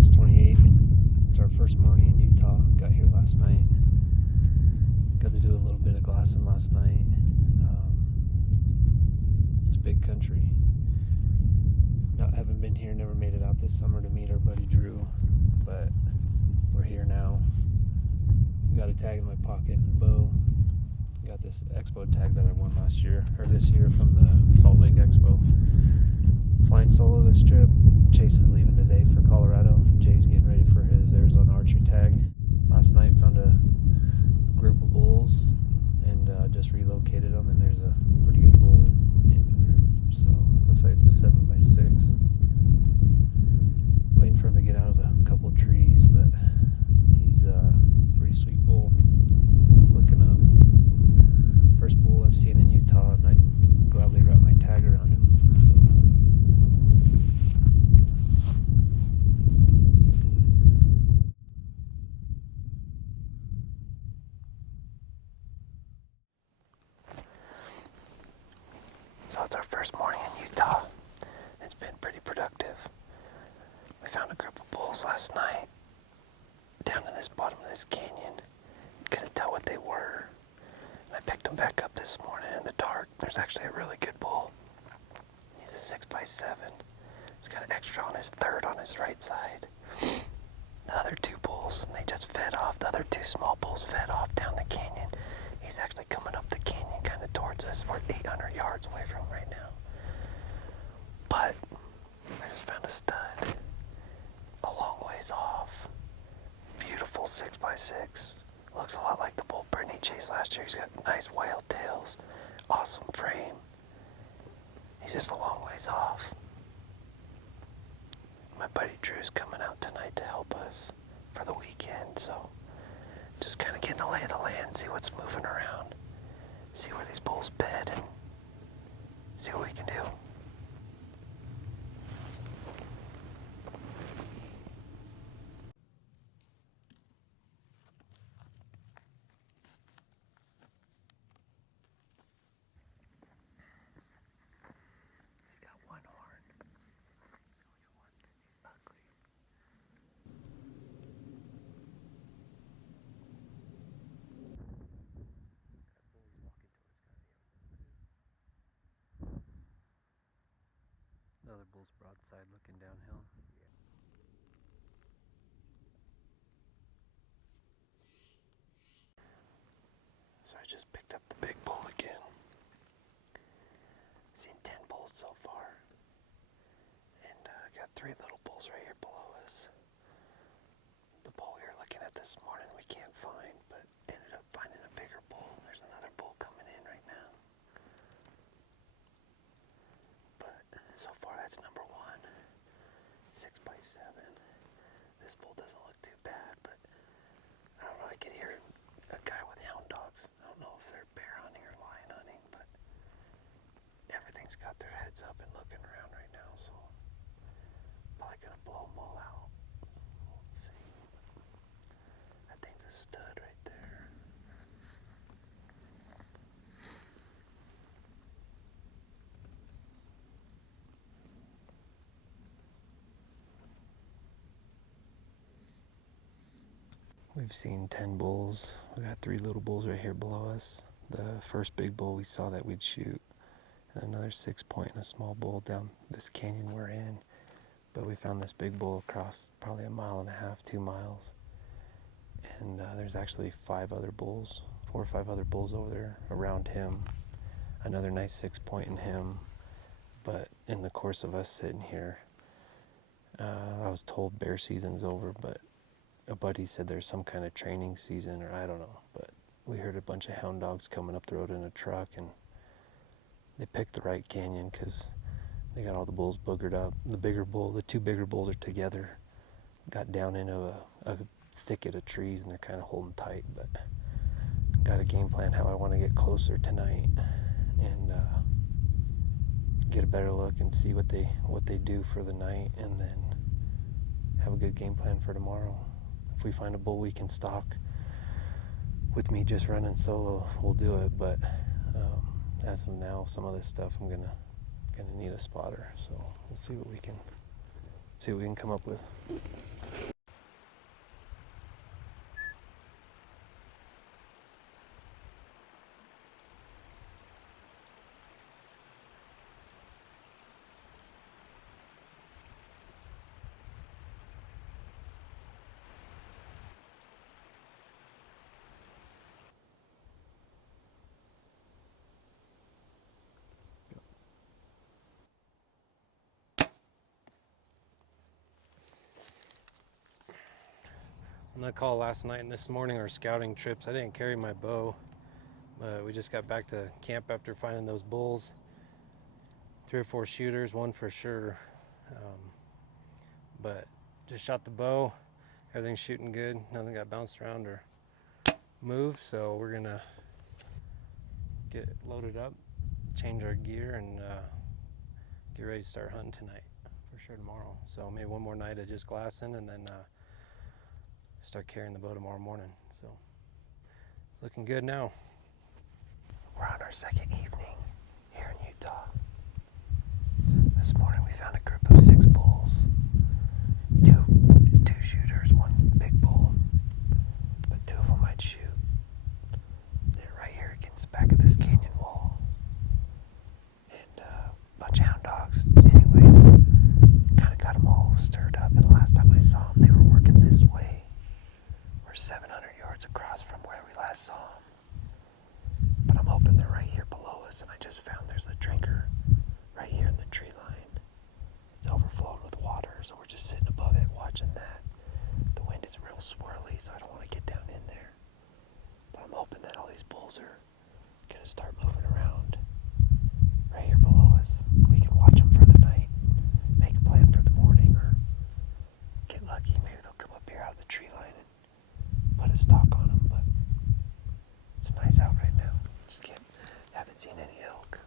August 28th. It's our first morning in Utah. Got here last night. Got to do a little bit of glassing last night. It's big country. Haven't been here, never made it out this summer to meet our buddy Drew, but we're here now. Got a tag in my pocket and a bow. Got this Expo tag that I won this year from the Salt Lake Expo. Flying solo this trip. Chase is leaving today for Colorado. Jay's getting ready for his Arizona archery tag. Last night found a group of bulls and just relocated them, and there's a pretty good bull in the group. So looks like it's a 7x6. Waiting for him to get out of a couple trees, but he's a pretty sweet bull. He's looking up. First bull I've seen in Utah, and I'd gladly wrap my tag around him. So it's our first morning in Utah. It's been pretty productive. We found a group of bulls last night down in this bottom of this canyon. Couldn't tell what they were. And I picked them back up this morning in the dark. There's actually a really good bull. He's a 6x7. He's got an extra on his third on his right side. The other two bulls, and they just fed off. The other two small bulls fed off down the canyon. He's actually coming up the canyon kind of towards us. We're 800 yards away from him right now. But I just found a stud a long ways off. Beautiful 6x6. Looks a lot like the bull Brittany chased last year. He's got nice whale tails, awesome frame. He's just a long ways off. My buddy Drew's coming out tonight to help us for the weekend, so just kind of getting the lay of the land, see what's moving around, see where these bulls bed, and see what we can do. He's got one horn. He's ugly. The other bull's broadside looking downhill. So I just picked up the big bull again. Seen 10 bulls so far. And got 3 little bulls right here below us. The bull we were looking at this morning we can't find, but ended up finding a bigger bull. There's another bull coming in right now. But so far that's number 1. 6x7. This bull doesn't look too bad, but I don't know, I could hear a guy with hound dogs. I don't know if they're bear hunting or lion hunting, but everything's got their heads up and looking around right now, so probably gonna blow them all out. Let's see. That thing's a stud right there. We've seen 10 bulls. We got 3 little bulls right here below us. The first big bull we saw that we'd shoot, and another 6-point and a small bull down this canyon we're in. But we found this big bull across probably 1.5 miles, 2 miles. And there's actually 5 other bulls, 4 or 5 other bulls over there around him. Another nice 6-point in him. But in the course of us sitting here, I was told bear season's over, but a buddy said there's some kind of training season, or I don't know, but we heard a bunch of hound dogs coming up the road in a truck, and they picked the right canyon because they got all the bulls boogered up. The 2 bigger bulls are together, got down into a thicket of trees, and they're kind of holding tight, but got a game plan how I want to get closer tonight and get a better look and see what they do for the night, and then have a good game plan for tomorrow. If we find a bull we can stalk with me just running solo, we'll do it, but as of now, some of this stuff I'm gonna need a spotter, so we'll see what we can See what we can come up with. On that call last night and this morning, our scouting trips, I didn't carry my bow. We just got back to camp after finding those bulls. 3 or 4 shooters, one for sure. But just shot the bow. Everything's shooting good. Nothing got bounced around or moved. So we're gonna get loaded up, change our gear, and get ready to start hunting tonight. For sure tomorrow. So maybe one more night of just glassing, and then start carrying the bow tomorrow morning. So it's looking good now. We're on our second evening here in Utah. This morning we found a group of 6 bulls. Two shooters, one big bull, but 2 of them might shoot. They're right here against the back of this canyon wall. And a bunch of hound dogs. Anyways, kind of got them all stirred up, and the last time I saw them, they were working this way. We're 700 yards across from where we last saw them. But I'm hoping they're right here below us, and I just found there's a drinker right here in the tree line. It's overflowing with water, so we're just sitting above it watching that. The wind is real swirly, so I don't want to get down in there. But I'm hoping that all these bulls are going to start moving around right here below us. We can watch them for the night, make a plan for the morning, or get lucky. Maybe they'll come up here out of the tree line and put a stalk on them. But it's nice out right now. Just haven't seen any elk.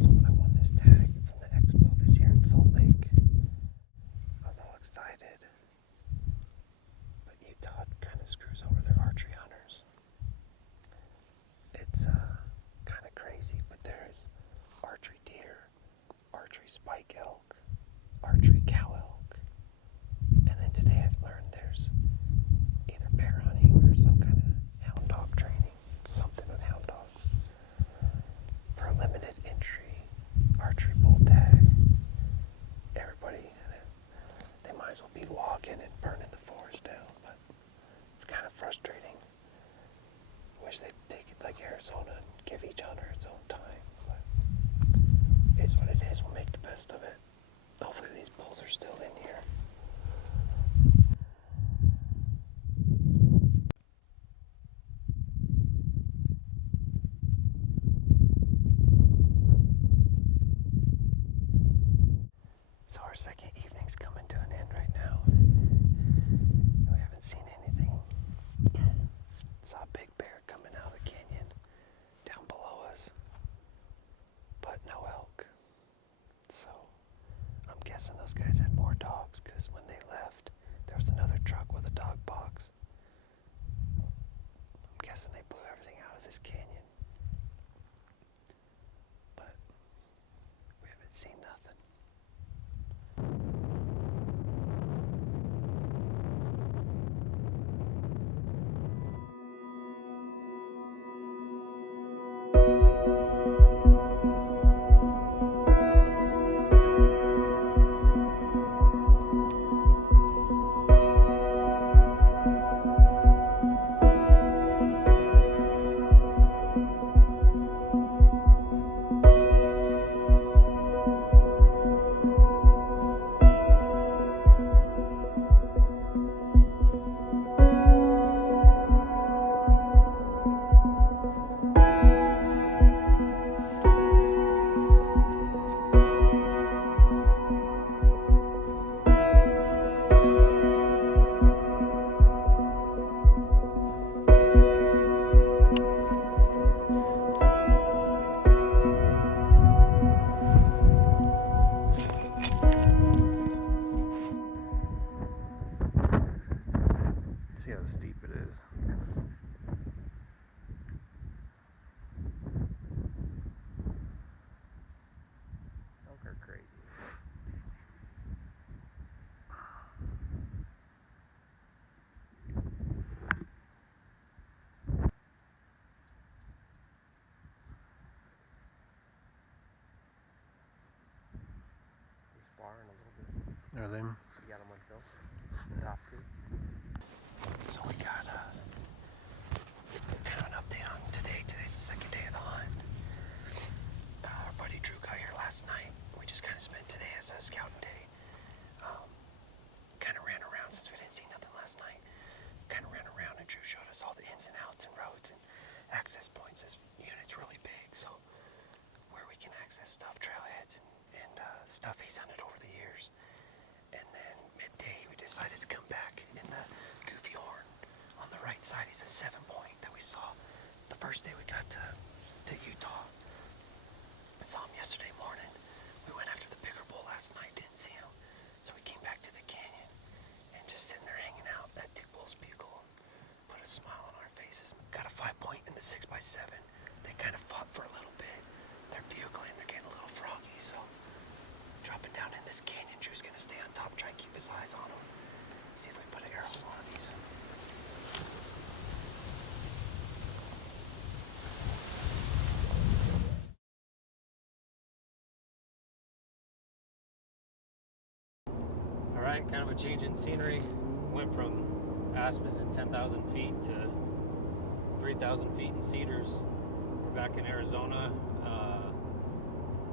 So I won this tag from the Expo this year in Salt Lake. I was all excited. But Utah kind of screws over their archery hunters. It's kind of crazy, but there's archery deer, archery spike elk, archery cow elk, and then today I've learned there's either bear hunting or some kind of hound dog training, something with hound dogs. For a limited entry archery bull tag, everybody, they might as well be logging and burning the forest down, but it's kind of frustrating. Wish they'd take it like Arizona and give each hunter its own time, but it's what it is. We'll make the best of it. Hopefully these bulls are still in here. So our second evening's coming to an end right now. We haven't seen anything. Saw a big bear coming out of the canyon down below us, but no elk. So I'm guessing those guys had more dogs, because when they left, there was another truck with a dog box. I'm guessing they blew everything out of this canyon. But we haven't seen nothing. of them. You got them on film? Top two. So we got kind of an update on today. Today's the second day of the hunt. Our buddy Drew got here last night. We just kind of spent today as a scouting day. Kind of ran around since we didn't see nothing last night. Kind of ran around and Drew showed us all the ins and outs and roads and access points. This unit's really big, so where we can access stuff, trailheads and stuff he's hunted over the years. And then midday we decided to come back in the Goofy Horn on the right side. He's a 7-point that we saw the first day we got to Utah. I saw him yesterday morning. We went after the bigger bull last night, didn't see him. So we came back to the canyon and just sitting there hanging out at Two Bulls Bugle. Put a smile on our faces. Got a 5-point in the 6x7. They kind of fought for a little bit. They're bugling, they're getting a little froggy, so dropping down in this canyon. Drew's gonna stay on top, try and keep his eyes on them. See if we put an arrow on one of these. All right, kind of a change in scenery. Went from aspens and 10,000 feet to 3,000 feet in cedars. We're back in Arizona.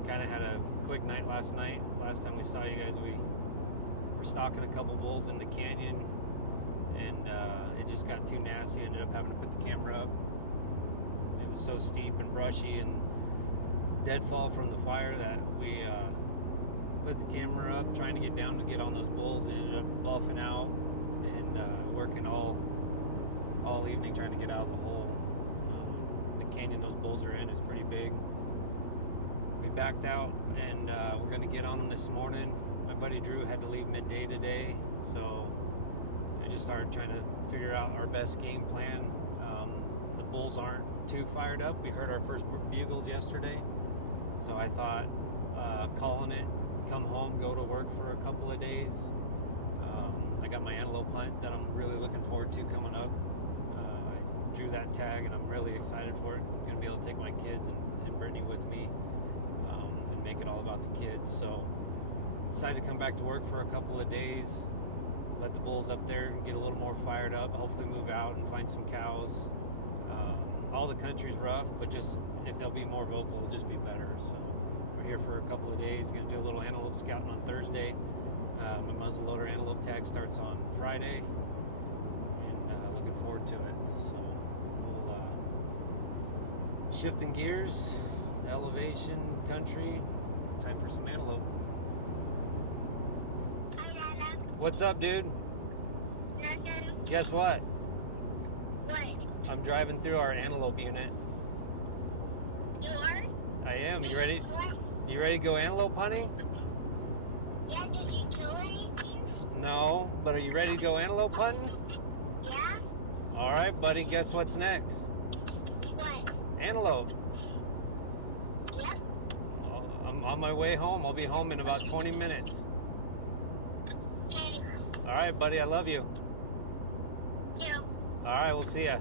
Kind of had a quick night last night. Last time we saw you guys, we were stalking a couple bulls in the canyon, and it just got too nasty. Ended up having to put the camera up. It was so steep and brushy and deadfall from the fire that we put the camera up, trying to get down to get on those bulls, and ended up bluffing out and working all evening trying to get out of the hole. The canyon those bulls are in is pretty big. We backed out, and we're going to get on them this morning. My buddy Drew had to leave midday today, so I just started trying to figure out our best game plan. The bulls aren't too fired up. We heard our first bugles yesterday, so I thought calling it, come home, go to work for a couple of days. I got my antelope hunt that I'm really looking forward to coming up. I drew that tag, and I'm really excited for it. I'm going to be able to take my kids and Brittany with me. Make it all about the kids. So decided to come back to work for a couple of days, let the bulls up there and get a little more fired up, hopefully move out and find some cows. All the country's rough, but just if they'll be more vocal, it'll just be better. So we're here for a couple of days. Going to do a little antelope scouting on Thursday. My muzzleloader antelope tag starts on Friday, and looking forward to it. So we'll shifting gears, elevation, country, time for some antelope. Hi, Dada. What's up, dude? Nothing. Guess what? What? I'm driving through our antelope unit. You are? I am. You ready? What? You ready to go antelope hunting? Yeah, did you kill anything? No, but are you ready to go antelope hunting? Yeah? All right, buddy. Guess what's next? What? Antelope. Yep. I'm on my way home. I'll be home in about 20 minutes. Okay. All right, buddy. I love you. You. All right, we'll see ya.